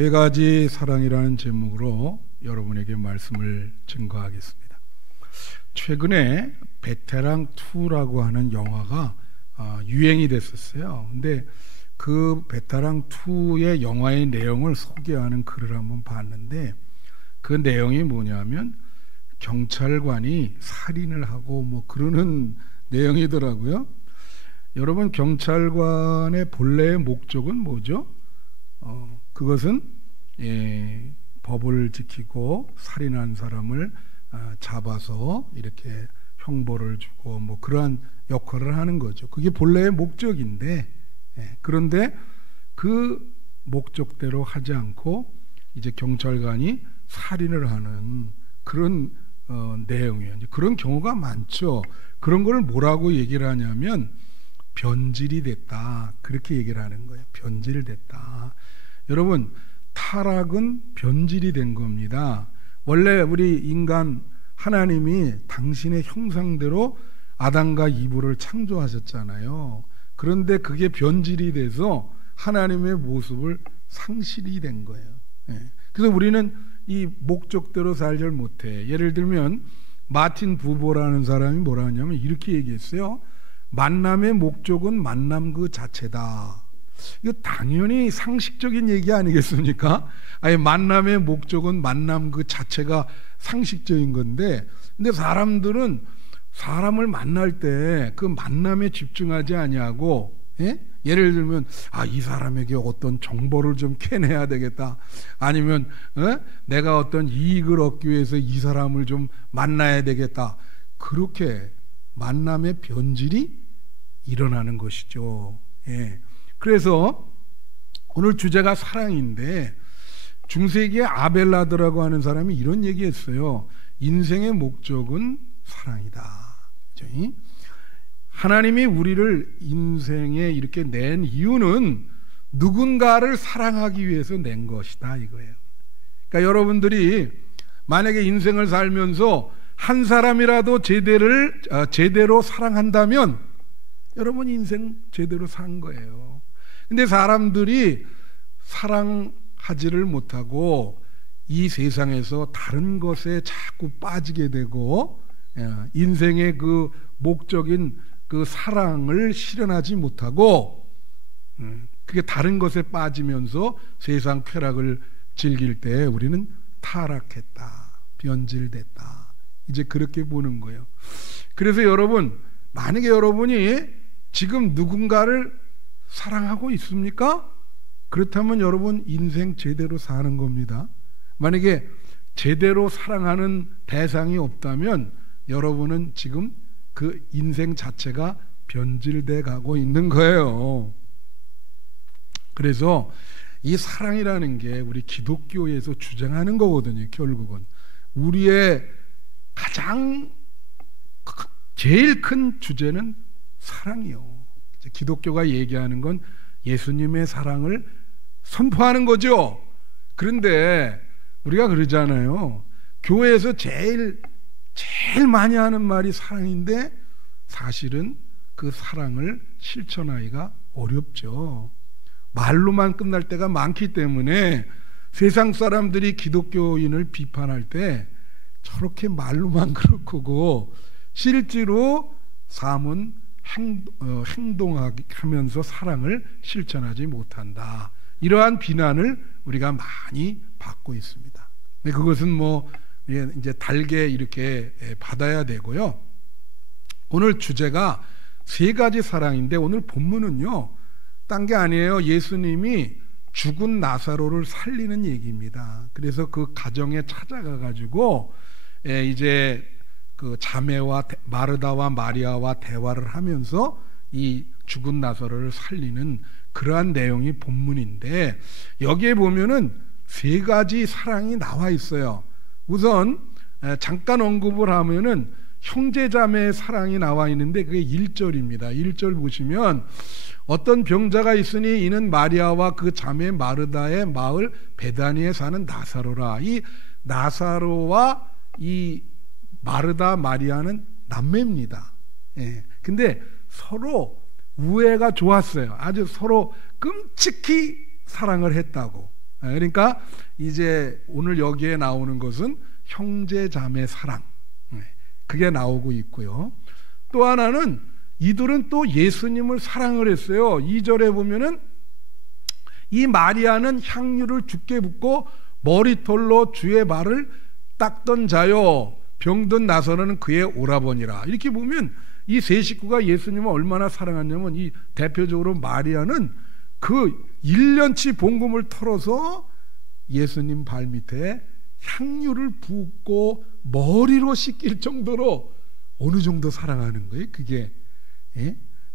세 가지 사랑이라는 제목으로 여러분에게 말씀을 증거하겠습니다. 최근에 베테랑 2라고 하는 영화가 유행이 됐었어요. 근데 그 베테랑 2의 영화의 내용을 소개하는 글을 한번 봤는데, 그 내용이 뭐냐면 경찰관이 살인을 하고 뭐 그러는 내용이더라고요. 여러분, 경찰관의 본래의 목적은 뭐죠? 그것은 법을 지키고 살인한 사람을 잡아서 이렇게 형벌을 주고 뭐 그러한 역할을 하는 거죠. 그게 본래의 목적인데, 그런데 그 목적대로 하지 않고 이제 경찰관이 살인을 하는 그런 내용이에요. 그런 경우가 많죠. 그런 걸 뭐라고 얘기를 하냐면 변질이 됐다, 그렇게 얘기를 하는 거예요. 변질됐다. 여러분, 타락은 변질이 된 겁니다. 원래 우리 인간, 하나님이 당신의 형상대로 아담과 이브를 창조하셨잖아요. 그런데 그게 변질이 돼서 하나님의 모습을 상실이 된 거예요. 그래서 우리는 이 목적대로 살지 못해. 예를 들면 마틴 부보라는 사람이 뭐라 하냐면 이렇게 얘기했어요. 만남의 목적은 만남 그 자체다. 이거 당연히 상식적인 얘기 아니겠습니까? 아니, 만남의 목적은 만남 그 자체가 상식적인 건데, 근데 사람들은 사람을 만날 때 그 만남에 집중하지 아니하고, 예를 들면 이 사람에게 어떤 정보를 좀 캐내야 되겠다, 아니면 내가 어떤 이익을 얻기 위해서 이 사람을 좀 만나야 되겠다, 그렇게 만남의 변질이 일어나는 것이죠. 그래서 오늘 주제가 사랑인데, 중세기의 아벨라드라고 하는 사람이 이런 얘기했어요. 인생의 목적은 사랑이다. 하나님이 우리를 인생에 이렇게 낸 이유는 누군가를 사랑하기 위해서 낸 것이다, 이거예요. 그러니까 여러분들이 만약에 인생을 살면서 한 사람이라도 제대로 사랑한다면 여러분 인생 제대로 산 거예요. 근데 사람들이 사랑하지를 못하고 이 세상에서 다른 것에 자꾸 빠지게 되고, 인생의 그 목적인 그 사랑을 실현하지 못하고, 그게 다른 것에 빠지면서 세상 쾌락을 즐길 때 우리는 타락했다, 변질됐다, 이제 그렇게 보는 거예요. 그래서 여러분, 만약에 여러분이 지금 누군가를 사랑하고 있습니까? 그렇다면 여러분 인생 제대로 사는 겁니다. 만약에 제대로 사랑하는 대상이 없다면 여러분은 지금 그 인생 자체가 변질돼 가고 있는 거예요. 그래서 이 사랑이라는 게 우리 기독교에서 주장하는 거거든요. 결국은 우리의 가장 제일 큰 주제는 사랑이요. 기독교가 얘기하는 건 예수님의 사랑을 선포하는 거죠. 그런데 우리가 그러잖아요. 교회에서 제일 많이 하는 말이 사랑인데 사실은 그 사랑을 실천하기가 어렵죠. 말로만 끝날 때가 많기 때문에 세상 사람들이 기독교인을 비판할 때 저렇게 말로만 그렇고 실제로 삶은 행동하면서 사랑을 실천하지 못한다, 이러한 비난을 우리가 많이 받고 있습니다. 그것은 뭐 이제 달게 이렇게 받아야 되고요. 오늘 주제가 세 가지 사랑인데 오늘 본문은요, 딴 게 아니에요. 예수님이 죽은 나사로를 살리는 얘기입니다. 그래서 그 가정에 찾아가 가지고 이제 그 자매와 마르다와 마리아와 대화를 하면서 이 죽은 나사로를 살리는 그러한 내용이 본문인데, 여기에 보면은 세 가지 사랑이 나와 있어요. 우선 잠깐 언급을 하면은 형제자매의 사랑이 나와 있는데 그게 1절입니다. 1절 보시면 어떤 병자가 있으니 이는 마리아와 그 자매 마르다의 마을 베다니에 사는 나사로라. 이 나사로와 이 마르다 마리아는 남매입니다. 근데 서로 우애가 좋았어요. 아주 서로 끔찍히 사랑을 했다고. 그러니까 이제 오늘 여기에 나오는 것은 형제 자매 사랑, 그게 나오고 있고요. 또 하나는 이들은 또 예수님을 사랑을 했어요. 2절에 보면은 이 마리아는 향유를 주께 붓고 머리털로 주의 발을 닦던 자요, 병든 나사로는 그의 오라버니라. 이렇게 보면 이 세 식구가 예수님을 얼마나 사랑하냐면, 이 대표적으로 마리아는 그 1년치 봉금을 털어서 예수님 발밑에 향유를 붓고 머리로 씻길 정도로 어느 정도 사랑하는 거예요. 그게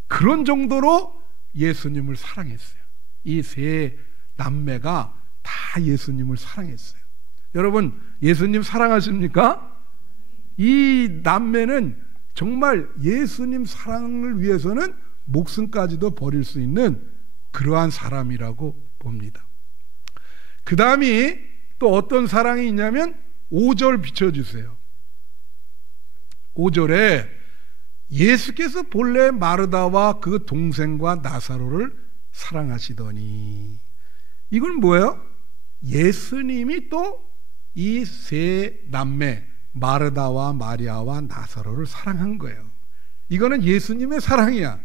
그런 정도로 예수님을 사랑했어요. 이 세 남매가 다 예수님을 사랑했어요. 여러분, 예수님 사랑하십니까? 이 남매는 정말 예수님 사랑을 위해서는 목숨까지도 버릴 수 있는 그러한 사람이라고 봅니다. 그 다음이 또 어떤 사랑이 있냐면 5절 비춰주세요. 5절에 예수께서 본래 마르다와 그 동생과 나사로를 사랑하시더니, 이건 뭐예요? 예수님이 또 이 세 남매 마르다와 마리아와 나사로를 사랑한 거예요. 이거는 예수님의 사랑이야.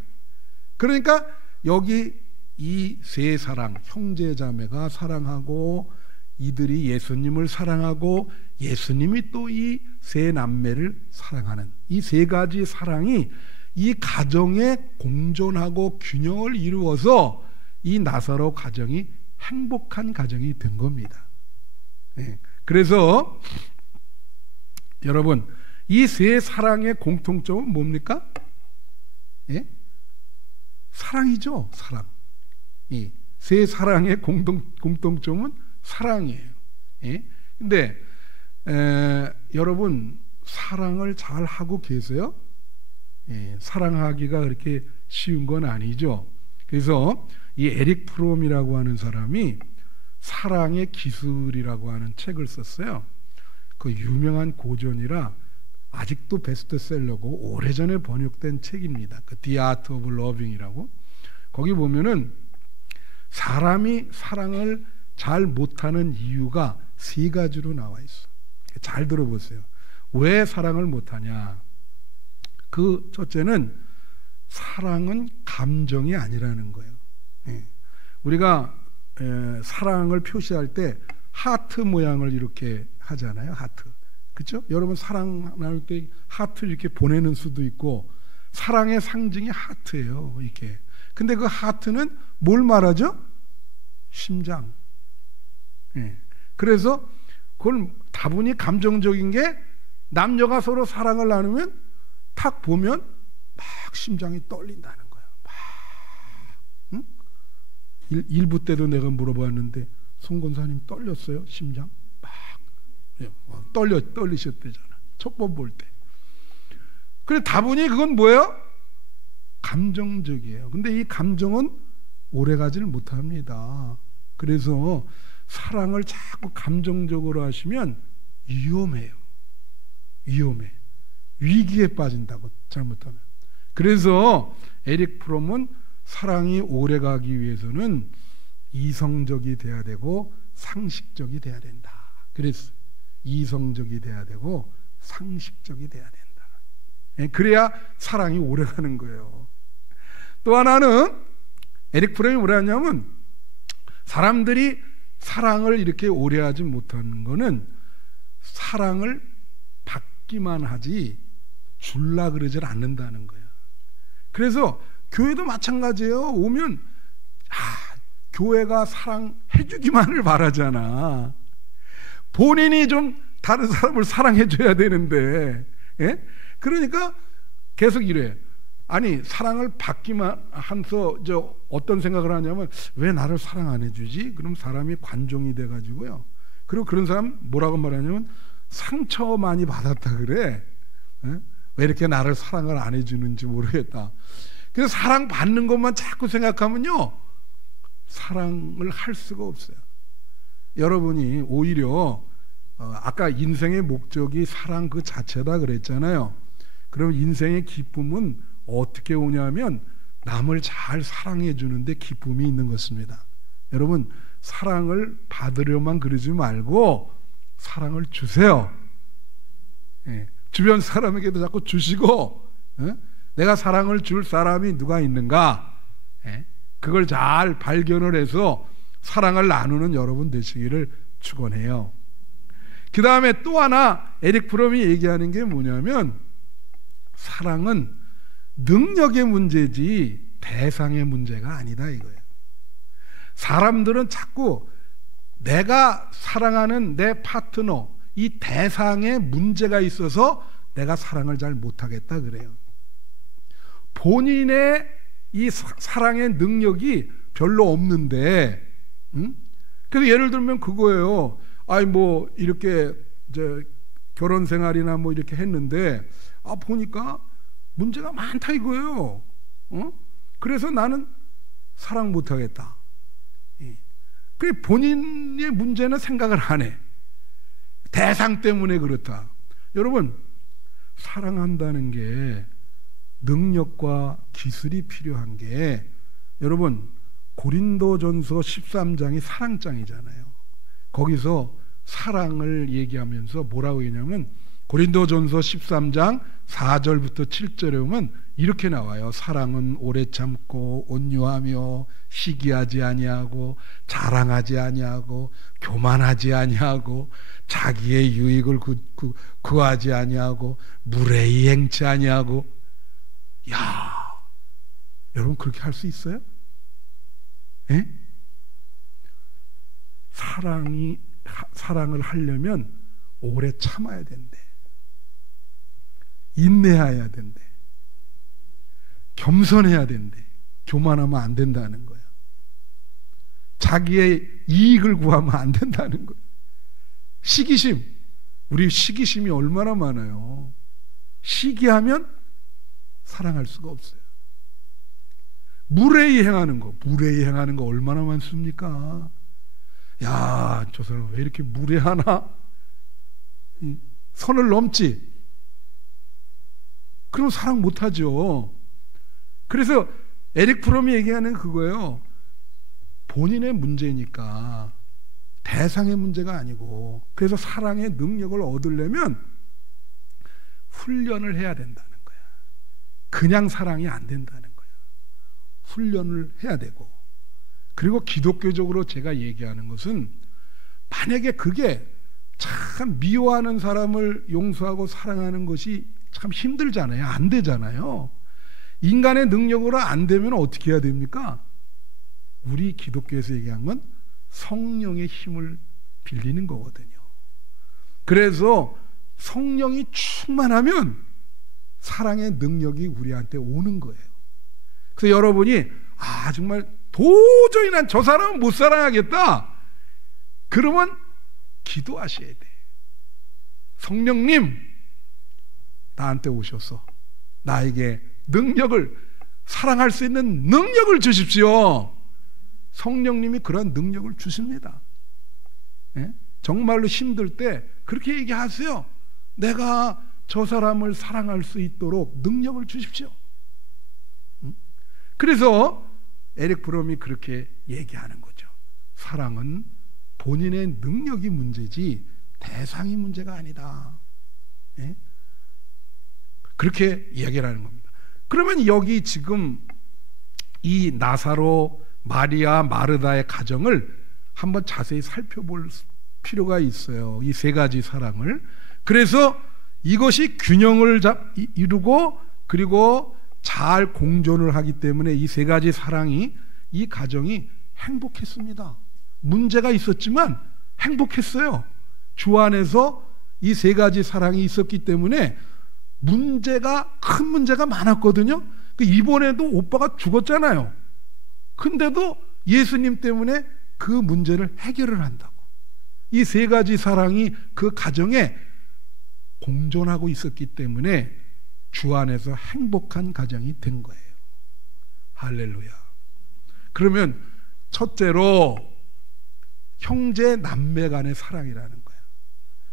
그러니까 여기 이 세 사랑, 형제 자매가 사랑하고 이들이 예수님을 사랑하고 예수님이 또 이 세 남매를 사랑하는 이 세 가지 사랑이 이 가정에 공존하고 균형을 이루어서 이 나사로 가정이 행복한 가정이 된 겁니다. 그래서 여러분, 이 세 사랑의 공통점은 뭡니까? 사랑이죠. 사랑. 이 세 사랑의 공통점은 사랑이에요. 근데 여러분, 사랑을 잘 하고 계세요? 사랑하기가 그렇게 쉬운 건 아니죠. 그래서 이 에릭 프롬이라고 하는 사람이 사랑의 기술이라고 하는 책을 썼어요. 그 유명한 고전이라 아직도 베스트셀러고 오래전에 번역된 책입니다. 그 The Art of Loving이라고. 거기 보면은 사람이 사랑을 잘 못하는 이유가 세 가지로 나와 있어. 잘 들어보세요. 왜 사랑을 못하냐? 그 첫째는 사랑은 감정이 아니라는 거예요. 우리가 사랑을 표시할 때 하트 모양을 이렇게 하잖아요. 하트. 그렇죠? 여러분, 사랑 나눌 때 하트 이렇게 보내는 수도 있고, 사랑의 상징이 하트예요. 이렇게. 근데 그 하트는 뭘 말하죠? 심장. 그래서 그걸 다분히 감정적인 게, 남녀가 서로 사랑을 나누면 탁 보면 막 심장이 떨린다는 거야. 막. 응? 1부 때도 내가 물어봤는데 송 권사님 떨렸어요? 심장? 막 떨리셨대잖아. 첫 번 볼 때. 그래, 다분히 그건 뭐예요? 감정적이에요. 근데 이 감정은 오래가지를 못합니다. 그래서 사랑을 자꾸 감정적으로 하시면 위험해요. 위험해. 위기에 빠진다고, 잘못하면. 그래서 에릭 프롬은 사랑이 오래가기 위해서는 이성적이 돼야 되고 상식적이 돼야 된다. 그래서 이성적이 돼야 되고 상식적이 돼야 된다. 그래야 사랑이 오래가는 거예요. 또 하나는 에릭 프롬이 뭐라 하냐면, 사람들이 사랑을 이렇게 오래하지 못하는 거는 사랑을 받기만 하지 줄라 그러질 않는다는 거야. 그래서 교회도 마찬가지예요. 오면 교회가 사랑해주기만을 바라잖아. 본인이 좀 다른 사람을 사랑해줘야 되는데, 그러니까 계속 이래. 아니, 사랑을 받기만 하면서 어떤 생각을 하냐면, 왜 나를 사랑 안 해주지? 그럼 사람이 관종이 돼가지고요. 그리고 그런 사람 뭐라고 말하냐면, 상처 많이 받았다 그래. 왜 이렇게 나를 사랑을 안 해주는지 모르겠다. 그래서 사랑 받는 것만 자꾸 생각하면요, 사랑을 할 수가 없어요. 여러분이 오히려 아까 인생의 목적이 사랑 그 자체다 그랬잖아요. 그럼 인생의 기쁨은 어떻게 오냐면 남을 잘 사랑해 주는데 기쁨이 있는 것입니다. 여러분, 사랑을 받으려만 그러지 말고 사랑을 주세요. 예. 주변 사람에게도 자꾸 주시고, 내가 사랑을 줄 사람이 누가 있는가? 예. 그걸 잘 발견을 해서 사랑을 나누는 여러분 되시기를 축원해요. 그 다음에 또 하나 에릭 프롬이 얘기하는 게 뭐냐면, 사랑은 능력의 문제지 대상의 문제가 아니다 이거예요. 사람들은 자꾸 내가 사랑하는 내 파트너, 이 대상에 문제가 있어서 내가 사랑을 잘 못하겠다 그래요. 본인의 이 사랑의 능력이 별로 없는데, 그래서 예를 들면 그거예요. 아니 뭐 이렇게 결혼 생활이나 뭐 이렇게 했는데 보니까 문제가 많다 이거예요. 그래서 나는 사랑 못하겠다. 그 본인의 문제는 생각을 안 해. 대상 때문에 그렇다. 여러분, 사랑한다는 게 능력과 기술이 필요한 게, 여러분 고린도전서 13장이 사랑장이잖아요. 거기서 사랑을 얘기하면서 뭐라고 했냐면, 고린도전서 13장 4절부터 7절에 보면 이렇게 나와요. 사랑은 오래 참고 온유하며 시기하지 아니하고 자랑하지 아니하고 교만하지 아니하고 자기의 유익을 구하지 아니하고 무례히 행치 아니하고. 야, 여러분 그렇게 할 수 있어요? 예? 사랑을 하려면 오래 참아야 된대. 인내해야 된대. 겸손해야 된대. 교만하면 안 된다는 거야. 자기의 이익을 구하면 안 된다는 거야. 시기심, 우리 시기심이 얼마나 많아요. 시기하면 사랑할 수가 없어요. 무례히 행하는 거 얼마나 많습니까? 야, 저 사람 왜 이렇게 무례하나? 선을 넘지. 그럼 사랑 못하죠. 그래서 에릭 프롬이 얘기하는 그거예요. 본인의 문제니까 대상의 문제가 아니고, 그래서 사랑의 능력을 얻으려면 훈련을 해야 된다는 거야. 그냥 사랑이 안 된다는 거야. 훈련을 해야 되고, 그리고 기독교적으로 제가 얘기하는 것은, 만약에 그게 참 미워하는 사람을 용서하고 사랑하는 것이 참 힘들잖아요. 안 되잖아요. 인간의 능력으로 안 되면 어떻게 해야 됩니까? 우리 기독교에서 얘기한 건 성령의 힘을 빌리는 거거든요. 그래서 성령이 충만하면 사랑의 능력이 우리한테 오는 거예요. 그래서 여러분이 정말 도저히 난 저 사람은 못 사랑하겠다, 그러면 기도하셔야 돼. 성령님, 나한테 오셔서 나에게 능력을, 사랑할 수 있는 능력을 주십시오. 성령님이 그런 능력을 주십니다. 예? 정말로 힘들 때 그렇게 얘기하세요. 내가 저 사람을 사랑할 수 있도록 능력을 주십시오. 그래서 에릭 프롬이 그렇게 얘기하는 거죠. 사랑은 본인의 능력이 문제지 대상이 문제가 아니다. 예? 그렇게 이야기를 하는 겁니다. 그러면 여기 지금 이 나사로, 마리아, 마르다의 가정을 한번 자세히 살펴볼 필요가 있어요. 이 세 가지 사랑을. 그래서 이것이 균형을 이루고, 그리고 잘 공존을 하기 때문에 이 세 가지 사랑이, 이 가정이 행복했습니다. 문제가 있었지만 행복했어요. 주 안에서 이 세 가지 사랑이 있었기 때문에 큰 문제가 많았거든요. 이번에도 오빠가 죽었잖아요. 근데도 예수님 때문에 그 문제를 해결을 한다고. 이 세 가지 사랑이 그 가정에 공존하고 있었기 때문에 주 안에서 행복한 가정이 된 거예요. 할렐루야. 그러면 첫째로 형제 남매 간의 사랑이라는 거야.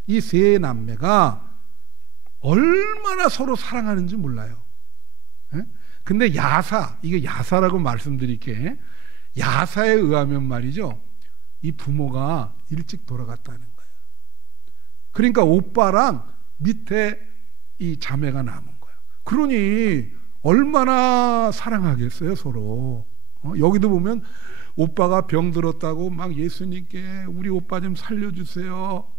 이 세 남매가 얼마나 서로 사랑하는지 몰라요. 근데 이게 야사라고 말씀드릴게. 야사에 의하면 말이죠, 이 부모가 일찍 돌아갔다는 거예요. 그러니까 오빠랑 밑에 이 자매가 남은 거예요. 그러니 얼마나 사랑하겠어요, 서로. 여기도 보면 오빠가 병들었다고 막 예수님께 우리 오빠 좀 살려주세요.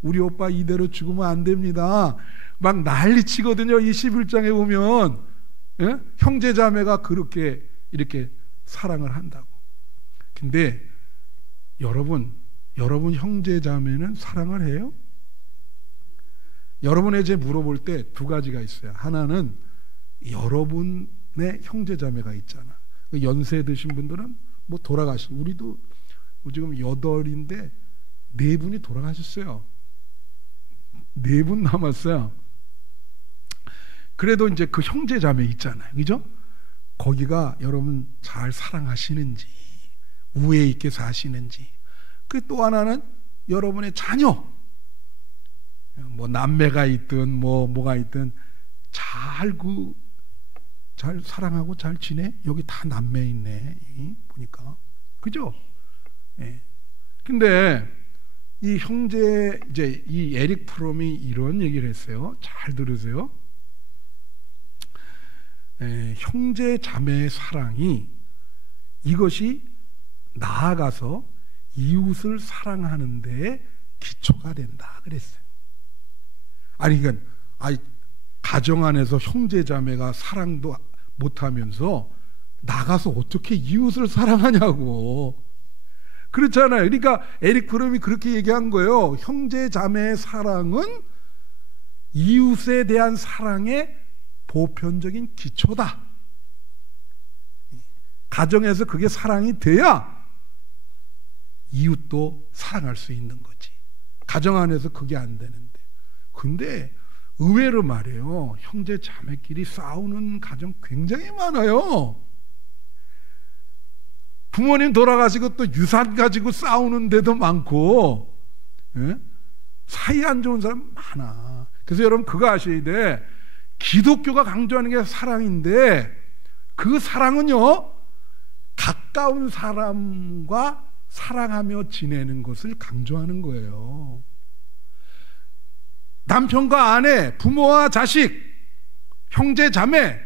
우리 오빠 이대로 죽으면 안 됩니다. 막 난리치거든요. 이 11장에 보면 형제 자매가 그렇게 이렇게 사랑을 한다고. 근데 여러분 형제 자매는 사랑을 해요? 여러분에게 물어볼 때 두 가지가 있어요. 하나는 여러분의 형제 자매가 있잖아. 연세 드신 분들은 뭐 돌아가신, 우리도 지금 8인데 4분이 돌아가셨어요. 4분 남았어요. 그래도 이제 그 형제 자매 있잖아요, 그죠? 거기가 여러분 잘 사랑하시는지, 우애 있게 사시는지. 그 또 하나는 여러분의 자녀, 뭐 남매가 있든 뭐가 있든 잘 사랑하고 잘 지내? 여기 다 남매 있네, 보니까. 그죠? 예. 근데 이 형제, 이제 이 에릭 프롬이 이런 얘기를 했어요. 잘 들으세요. 형제 자매의 사랑이, 이것이 나아가서 이웃을 사랑하는 데에 기초가 된다 그랬어요. 아니 그러니까 가정 안에서 형제 자매가 사랑도 못하면서 나가서 어떻게 이웃을 사랑하냐고. 그렇잖아요. 그러니까 에릭 프롬이 그렇게 얘기한 거예요. 형제 자매의 사랑은 이웃에 대한 사랑의 보편적인 기초다. 가정에서 그게 사랑이 돼야 이웃도 사랑할 수 있는 거지. 가정 안에서 그게 안 되는데. 근데 의외로 말이에요, 형제 자매끼리 싸우는 가정 굉장히 많아요. 부모님 돌아가시고 또 유산 가지고 싸우는 데도 많고, 사이 안 좋은 사람 많아. 그래서 여러분 그거 아셔야 돼. 기독교가 강조하는 게 사랑인데, 그 사랑은요, 가까운 사람과 사랑하며 지내는 것을 강조하는 거예요. 남편과 아내, 부모와 자식, 형제 자매,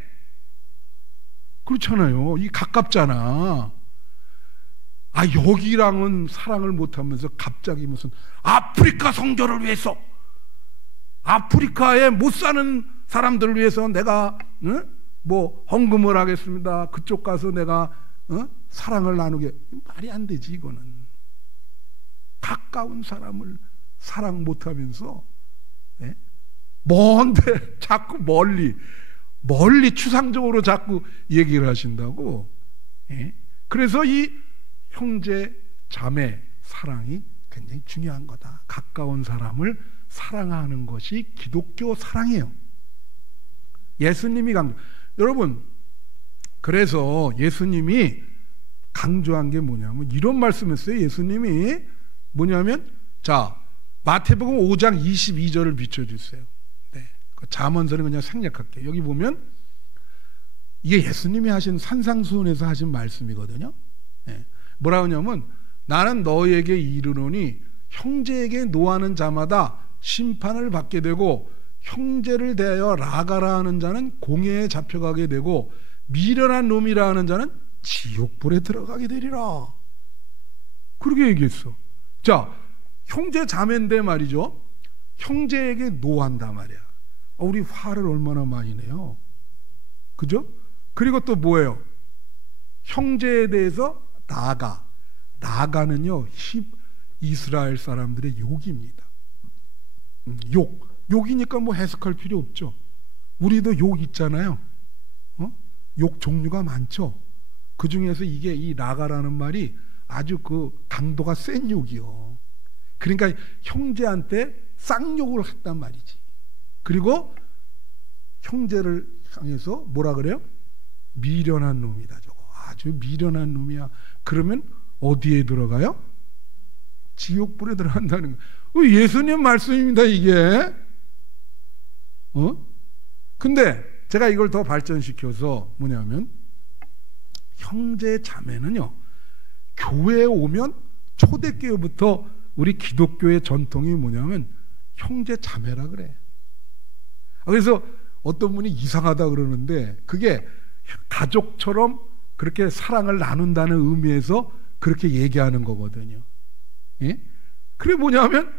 그렇잖아요. 이 가깝잖아. 여기랑은 사랑을 못하면서 갑자기 무슨 아프리카 선교를 위해서, 아프리카에 못 사는 사람들을 위해서 내가 뭐 헌금을 하겠습니다. 그쪽 가서 내가 사랑을 나누게. 말이 안 되지. 이거는 가까운 사람을 사랑 못하면서 먼데 자꾸 멀리 추상적으로 자꾸 얘기를 하신다고. 그래서 이 형제 자매 사랑이 굉장히 중요한 거다. 가까운 사람을 사랑하는 것이 기독교 사랑이에요. 예수님이 여러분, 그래서 예수님이 강조한 게 뭐냐면 이런 말씀했어요. 예수님이 뭐냐면, 자, 마태복음 5장 22절을 비춰주세요. 그 잠언서는 그냥 생략할게요. 여기 보면 이게 예수님이 하신 산상수훈에서 하신 말씀이거든요. 뭐라 하냐면, 나는 너희에게 이르노니 형제에게 노하는 자마다 심판을 받게 되고, 형제를 대하여 라가라 하는 자는 공회에 잡혀가게 되고, 미련한 놈이라 하는 자는 지옥불에 들어가게 되리라. 그렇게 얘기했어. 자, 형제 자매인데 말이죠, 형제에게 노한다 말이야. 우리 화를 얼마나 많이 내요, 그죠? 그리고 또 뭐예요? 형제에 대해서 나가는요, 이스라엘 사람들의 욕입니다. 욕이니까 뭐 해석할 필요 없죠. 우리도 욕 있잖아요. 욕 종류가 많죠. 그 중에서 이게 이 나가라는 말이 아주 그 강도가 센 욕이요. 그러니까 형제한테 쌍욕을 했단 말이지. 그리고 형제를 향해서 뭐라 그래요? 미련한 놈이다. 저거 아주 미련한 놈이야. 그러면 어디에 들어가요? 지옥불에 들어간다는 거. 예수님 말씀입니다, 이게. 근데 제가 이걸 더 발전시켜서 뭐냐면, 형제 자매는요, 교회에 오면 초대교회부터 우리 기독교의 전통이 뭐냐면 형제 자매라 그래. 그래서 어떤 분이 이상하다 그러는데 그게 가족처럼 그렇게 사랑을 나눈다는 의미에서 그렇게 얘기하는 거거든요. 예? 그게 뭐냐면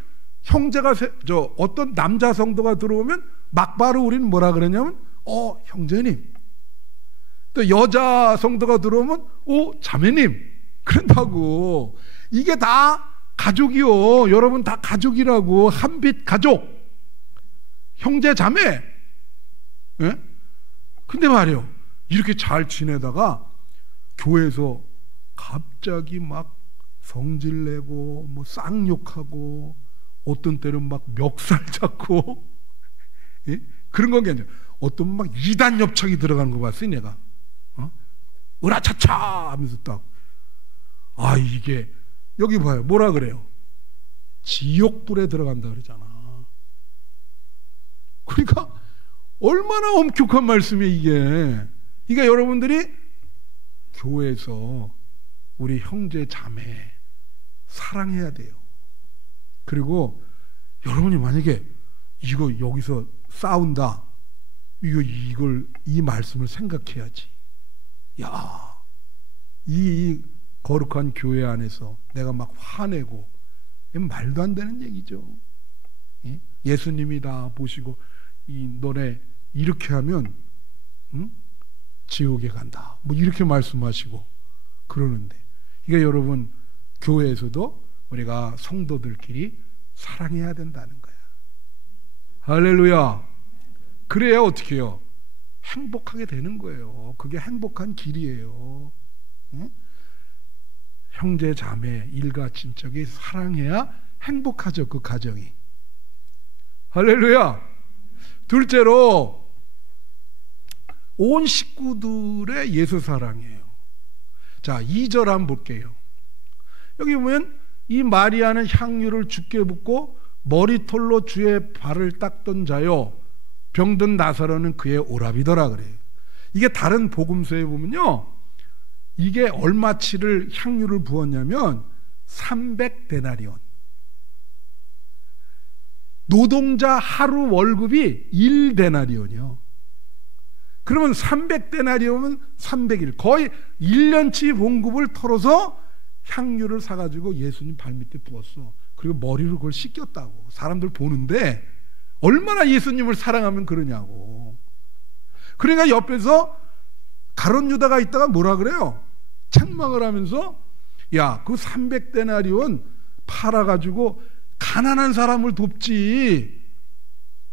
형제가 어떤 남자 성도가 들어오면 막바로 우리는 뭐라 그러냐면 형제님. 또 여자 성도가 들어오면 자매님. 그런다고. 이게 다 가족이요. 여러분 다 가족이라고. 한빛 가족. 형제 자매. 예? 근데 말이요. 이렇게 잘 지내다가 교회에서 갑자기 막 성질내고 뭐 쌍욕하고 어떤 때는 막 멱살 잡고 예? 그런 건 괜찮아요. 어떤 분 막 이단 엽착이 들어가는 거 봤어요 내가. 으라차차 하면서 딱 이게 여기 봐요. 뭐라 그래요? 지옥불에 들어간다 그러잖아. 그러니까 얼마나 엄격한 말씀이에요 이게. 그러니까 여러분들이 교회에서 우리 형제 자매 사랑해야 돼요. 그리고 여러분이 만약에 이거 여기서 싸운다, 이걸 이 말씀을 생각해야지. 야, 이 거룩한 교회 안에서 내가 막 화내고 말도 안 되는 얘기죠. 예? 예수님이 다 보시고 너네 이렇게 하면 지옥에 간다. 뭐 이렇게 말씀하시고 그러는데 이게 여러분 교회에서도 우리가 성도들끼리 사랑해야 된다는 거야. 할렐루야. 그래야 어떻게 해요? 행복하게 되는 거예요. 그게 행복한 길이에요. 응? 형제 자매 일가 친척이 사랑해야 행복하죠. 그 가정이. 할렐루야. 둘째로 온 식구들의 예수 사랑이에요. 자, 2절 한번 볼게요. 여기 보면 이 마리아는 향유를 주께 붓고 머리털로 주의 발을 닦던 자요 병든 나사로는 그의 오라비더라 그래요. 이게 다른 복음서에 보면요 이게 얼마치를 향유를 부었냐면 300데나리온. 노동자 하루 월급이 1데나리온이요. 그러면 300데나리온은 300일, 거의 1년치 봉급을 털어서 향유를 사가지고 예수님 발밑에 부었어. 그리고 머리를 그걸 씻겼다고. 사람들 보는데 얼마나 예수님을 사랑하면 그러냐고. 그러니까 옆에서 가룟 유다가 있다가 뭐라 그래요? 책망을 하면서 야, 그 300데나리온 팔아가지고 가난한 사람을 돕지.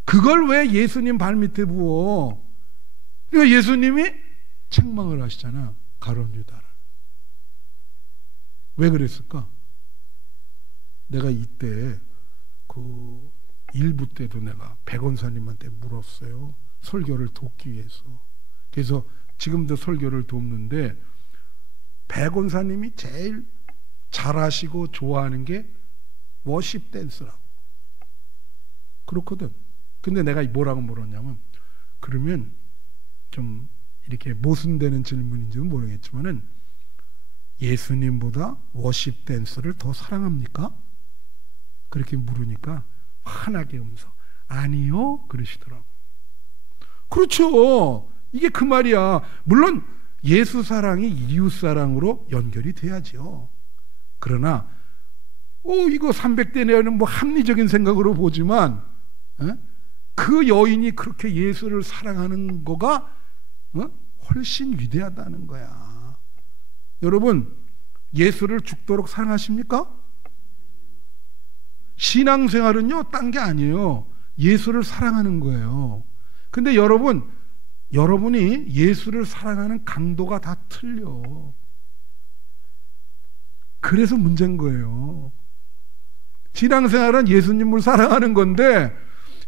그걸 왜 예수님 발밑에 부어? 그러니까 예수님이 책망을 하시잖아. 가룟 유다를. 왜 그랬을까? 내가 이때 그 일부 때도 내가 백원사님한테 물었어요. 설교를 돕기 위해서. 그래서 지금도 설교를 돕는데 백원사님이 제일 잘하시고 좋아하는 게 워십 댄스라고. 그렇거든. 근데 내가 뭐라고 물었냐면 그러면 좀 이렇게 모순되는 질문인지는 모르겠지만은 예수님보다 워십 댄스를 더 사랑합니까? 그렇게 물으니까 환하게 하면서 아니요 그러시더라고. 그렇죠. 이게 그 말이야. 물론 예수 사랑이 이웃 사랑으로 연결이 돼야죠. 그러나 이거 300데나리온은 뭐 합리적인 생각으로 보지만 그 여인이 그렇게 예수를 사랑하는 거가 훨씬 위대하다는 거야. 여러분 예수를 죽도록 사랑하십니까? 신앙생활은요 딴 게 아니에요. 예수를 사랑하는 거예요. 근데 여러분이 예수를 사랑하는 강도가 다 틀려. 그래서 문제인 거예요. 신앙생활은 예수님을 사랑하는 건데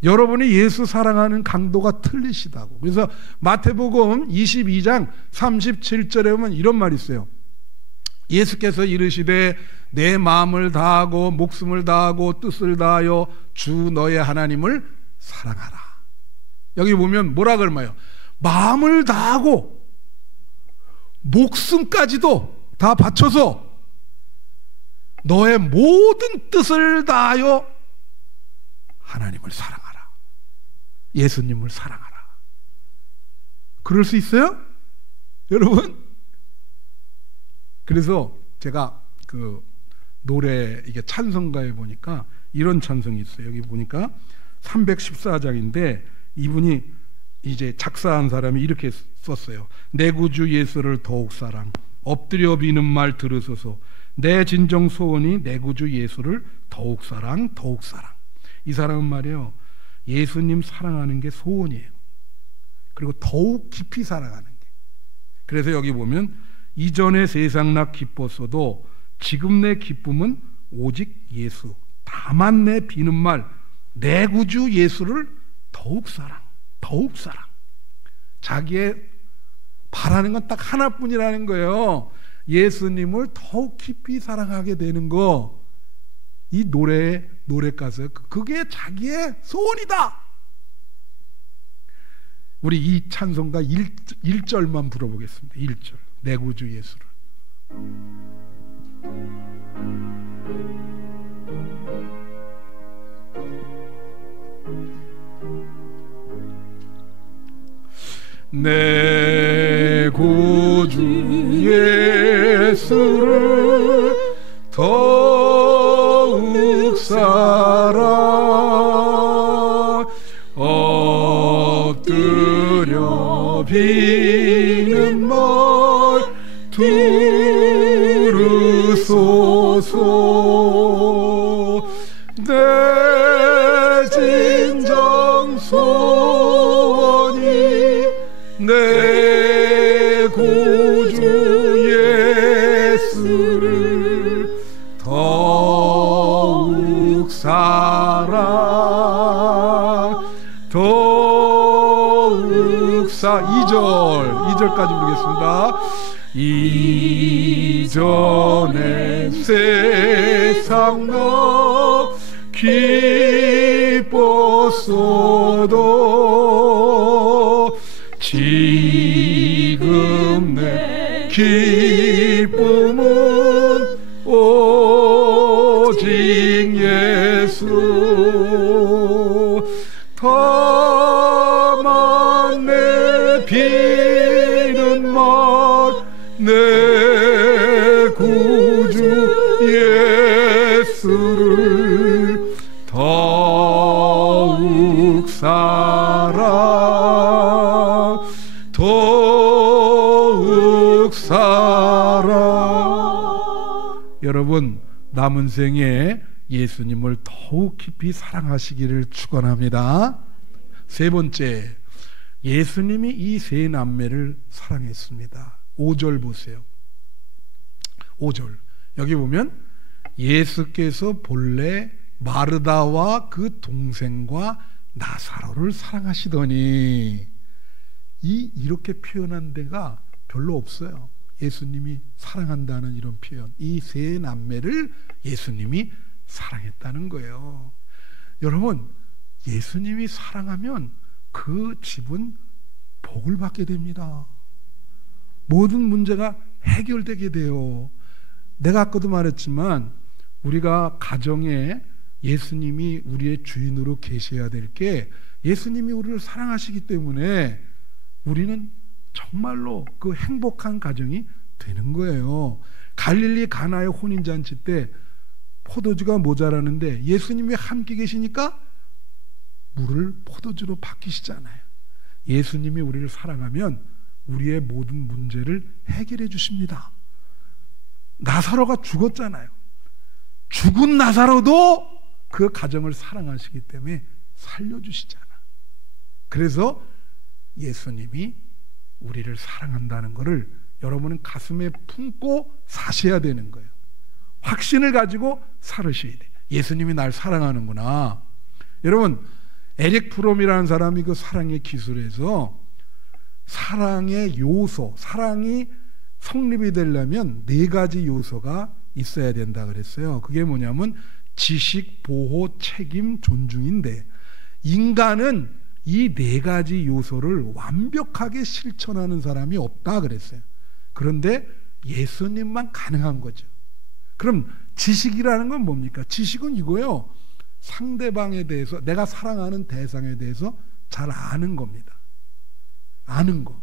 여러분이 예수 사랑하는 강도가 틀리시다고. 그래서 마태복음 22장 37절에 보면 이런 말이 있어요. 예수께서 이르시되 내 마음을 다하고 목숨을 다하고 뜻을 다하여 주 너의 하나님을 사랑하라. 여기 보면 뭐라 그러나요? 마음을 다하고 목숨까지도 다 바쳐서 너의 모든 뜻을 다하여 하나님을 사랑하라. 예수님을 사랑하라. 그럴 수 있어요? 여러분? 그래서 제가 그 노래 이게 찬송가에 보니까 이런 찬송이 있어요. 여기 보니까 314장인데 이분이 이제 작사한 사람이 이렇게 썼어요. 내 구주 예수를 더욱 사랑, 엎드려 비는 말 들으소서. 내 진정 소원이 내 구주 예수를 더욱 사랑, 더욱 사랑. 이 사람은 말이에요, 예수님 사랑하는 게 소원이에요. 그리고 더욱 깊이 사랑하는 게. 그래서 여기 보면 이전에 세상 나 기뻤어도 지금 내 기쁨은 오직 예수. 다만 내 비는 말 내 구주 예수를 더욱 사랑, 더욱 사랑. 자기의 바라는 건 딱 하나뿐이라는 거예요. 예수님을 더욱 깊이 사랑하게 되는 거. 이 노래 가사 그게 자기의 소원이다. 우리 이 찬송가 1절만 불어보겠습니다. 1절. 내 구주 예수를. 내 구주 예수를 더욱 사랑, 엎드려 비는 말 들으소서. 내 진정 소원이 내 구주 예수를 더욱 사랑, 더욱 2절까지 부르겠습니다. 이전에 세상 나 기뻤어도 지금 내 기쁨은 오직 예수. 다만 내 비는 말 내 구주 예수를 더욱 사랑, 더욱 사랑. 여러분, 남은 생에 예수님을 더욱 깊이 사랑하시기를 축원합니다. 세 번째, 예수님이 이 세 남매를 사랑했습니다. 5절 보세요. 5절. 여기 보면 예수께서 본래 마르다와 그 동생과 나사로를 사랑하시더니, 이렇게 표현한 데가 별로 없어요. 예수님이 사랑한다는 이런 표현. 이 세 남매를 예수님이 사랑했다는 거예요. 여러분, 예수님이 사랑하면 그 집은 복을 받게 됩니다. 모든 문제가 해결되게 돼요. 내가 아까도 말했지만 우리가 가정에 예수님이 우리의 주인으로 계셔야 될 게, 예수님이 우리를 사랑하시기 때문에 우리는 정말로 그 행복한 가정이 되는 거예요. 갈릴리 가나의 혼인잔치 때 포도주가 모자라는데 예수님이 함께 계시니까 물을 포도주로 바뀌시잖아요. 예수님이 우리를 사랑하면 우리의 모든 문제를 해결해 주십니다. 나사로가 죽었잖아요. 죽은 나사로도 그 가정을 사랑하시기 때문에 살려주시잖아. 그래서 예수님이 우리를 사랑한다는 것을 여러분은 가슴에 품고 사셔야 되는 거예요. 확신을 가지고 살으셔야 돼요. 예수님이 날 사랑하는구나. 여러분, 에릭 프롬이라는 사람이 그 사랑의 기술에서 사랑의 요소, 사랑이 성립이 되려면 4가지 요소가 있어야 된다 그랬어요. 그게 뭐냐면 지식, 보호, 책임, 존중인데, 인간은 이 4가지 요소를 완벽하게 실천하는 사람이 없다 그랬어요. 그런데 예수님만 가능한 거죠. 그럼 지식이라는 건 뭡니까? 지식은 이거예요. 상대방에 대해서, 내가 사랑하는 대상에 대해서 잘 아는 겁니다. 아는 거.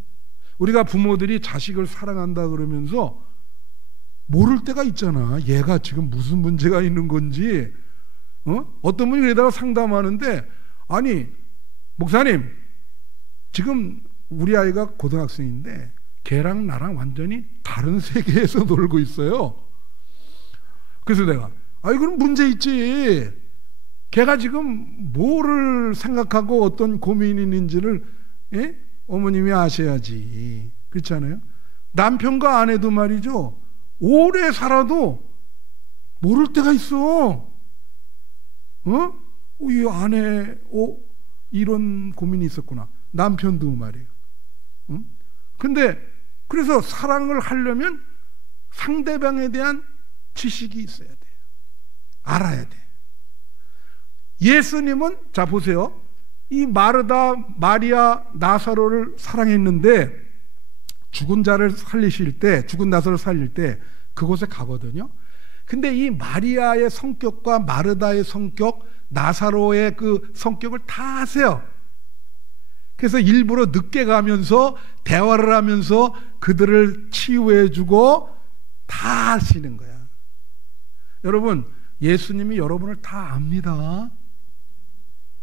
우리가 부모들이 자식을 사랑한다 그러면서 모를 때가 있잖아. 얘가 지금 무슨 문제가 있는 건지. 어떤 분이 그러다가 상담하는데, 아니 목사님, 지금 우리 아이가 고등학생인데 걔랑 나랑 완전히 다른 세계에서 놀고 있어요. 그래서 내가, 아이 그럼 문제 있지. 걔가 지금 뭐를 생각하고 어떤 고민이 있는지를 어머님이 아셔야지. 그렇지 않아요? 남편과 아내도 말이죠, 오래 살아도 모를 때가 있어. 이 아내 이런 고민이 있었구나. 남편도 말이에요. 근데 그래서 사랑을 하려면 상대방에 대한 지식이 있어야 돼요. 알아야 돼. 예수님은 자 보세요. 이 마르다, 마리아, 나사로를 사랑했는데 죽은 자를 살리실 때, 죽은 나사로를 살릴 때 그곳에 가거든요. 근데 이 마리아의 성격과 마르다의 성격, 나사로의 그 성격을 다 아세요. 그래서 일부러 늦게 가면서 대화를 하면서 그들을 치유해주고 다 아시는 거야. 여러분, 예수님이 여러분을 다 압니다.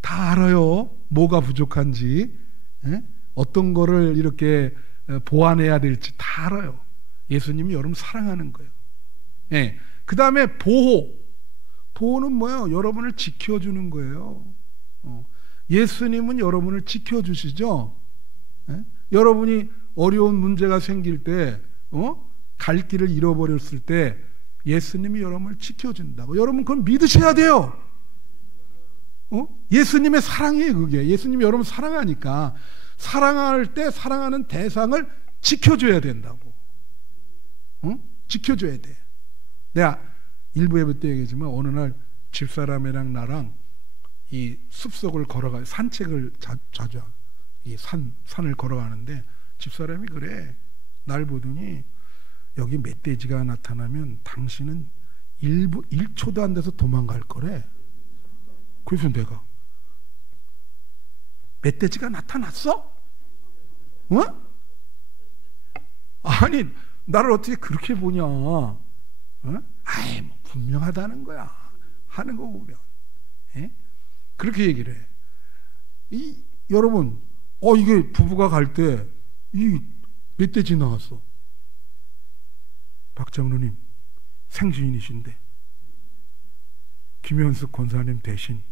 다 알아요. 뭐가 부족한지, 어떤 거를 이렇게 보완해야 될지 다 알아요. 예수님이 여러분 사랑하는 거예요. 그 다음에 보호는 뭐예요? 여러분을 지켜주는 거예요. 예수님은 여러분을 지켜주시죠. 여러분이 어려운 문제가 생길 때, 갈 길을 잃어버렸을 때 예수님이 여러분을 지켜준다고. 여러분 그건 믿으셔야 돼요. 예수님의 사랑이에요. 그게 예수님이 여러분 사랑하니까, 사랑할 때 사랑하는 대상을 지켜줘야 된다고. 지켜줘야 돼. 내가 일부 예배 때 얘기했지만 어느 날 집사람이랑 나랑 이 숲속을 걸어가, 산책을 자주 이 산을 걸어가는데 집사람이 그래. 날 보더니 여기 멧돼지가 나타나면 당신은 1초도 안 돼서 도망갈 거래. 그래서 내가, 멧돼지가 나타났어? 아니 나를 어떻게 그렇게 보냐? 아이 뭐 분명하다는 거야. 하는 거 보면. 그렇게 얘기를 해. 여러분, 이게 부부가 갈 때 이 멧돼지 나왔어. 박장로님 생주인이신데 김현숙 권사님 대신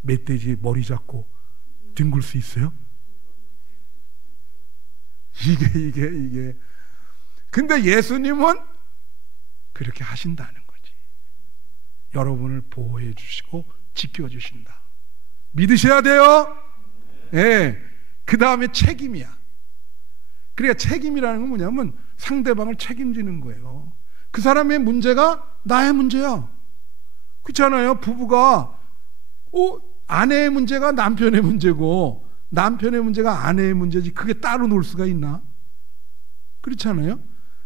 멧돼지 머리 잡고 뒹굴 수 있어요? 이게 근데 예수님은 그렇게 하신다는 거지. 여러분을 보호해 주시고 지켜 주신다. 믿으셔야 돼요. 그 다음에 책임이야. 그러니까 책임이라는 건 뭐냐면 상대방을 책임지는 거예요. 그 사람의 문제가 나의 문제야. 그렇잖아요. 부부가 아내의 문제가 남편의 문제고 남편의 문제가 아내의 문제지, 그게 따로 놀 수가 있나? 그렇잖아요.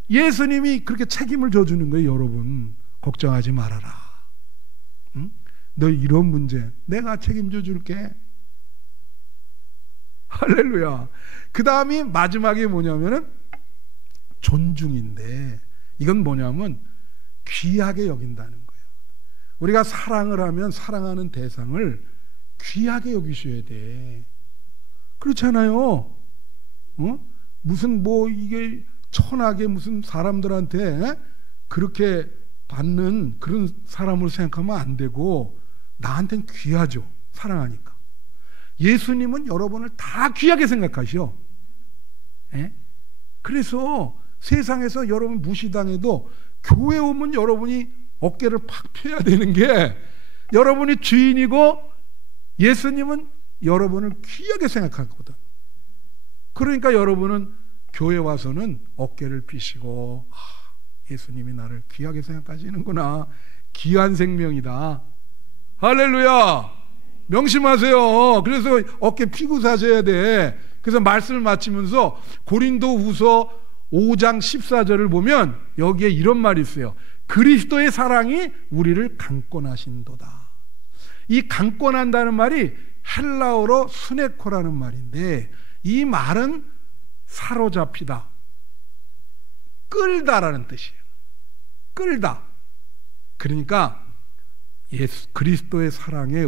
예수님이 그렇게 책임을 져주는 거예요. 여러분 걱정하지 말아라. 너 이런 문제 내가 책임져 줄게. 할렐루야. 그 다음이 마지막에 뭐냐면은 존중인데, 이건 뭐냐면 귀하게 여긴다는 거예요. 우리가 사랑을 하면 사랑하는 대상을 귀하게 여기셔야 돼. 그렇잖아요. 무슨 뭐 이게 천하게 무슨 사람들한테 그렇게 받는 그런 사람으로 생각하면 안 되고, 나한테는 귀하죠. 사랑하니까. 예수님은 여러분을 다 귀하게 생각하셔. 그래서 세상에서 여러분 무시당해도 교회 오면 여러분이 어깨를 팍 펴야 되는 게, 여러분이 주인이고 예수님은 여러분을 귀하게 생각하거든. 그러니까 여러분은 교회 와서는 어깨를 펴시고, 예수님이 나를 귀하게 생각하시는구나. 귀한 생명이다. 할렐루야. 명심하세요. 그래서 어깨 피고 사셔야 돼. 그래서 말씀을 마치면서 고린도후서 5장 14절을 보면 여기에 이런 말이 있어요. 그리스도의 사랑이 우리를 강권하신도다. 이 강권한다는 말이 헬라어로 스네코라는 말인데, 이 말은 사로잡히다, 끌다라는 뜻이에요. 끌다. 그러니까 그리스도의 사랑에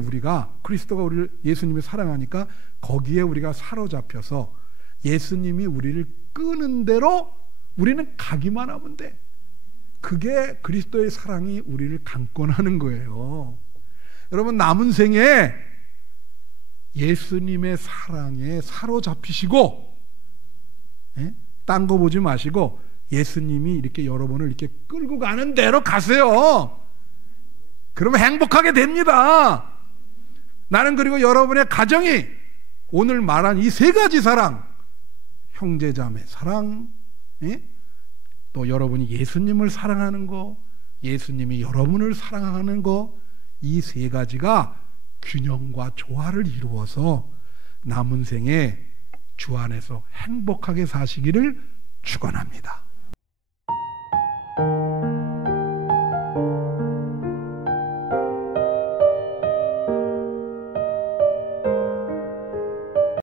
그리스도가 우리를, 예수님을 사랑하니까 거기에 우리가 사로잡혀서 예수님이 우리를 끄는 대로 우리는 가기만 하면 돼. 그게 그리스도의 사랑이 우리를 강권하는 거예요. 여러분, 남은 생에 예수님의 사랑에 사로잡히시고, 딴 거 보지 마시고 예수님이 이렇게 여러분을 이렇게 끌고 가는 대로 가세요. 그러면 행복하게 됩니다. 나는 그리고 여러분의 가정이 오늘 말한 이 세 가지 사랑, 형제자매 사랑, 또 여러분이 예수님을 사랑하는 거, 예수님이 여러분을 사랑하는 거, 이 세 가지가 균형과 조화를 이루어서 남은 생에 주 안에서 행복하게 사시기를 축원합니다.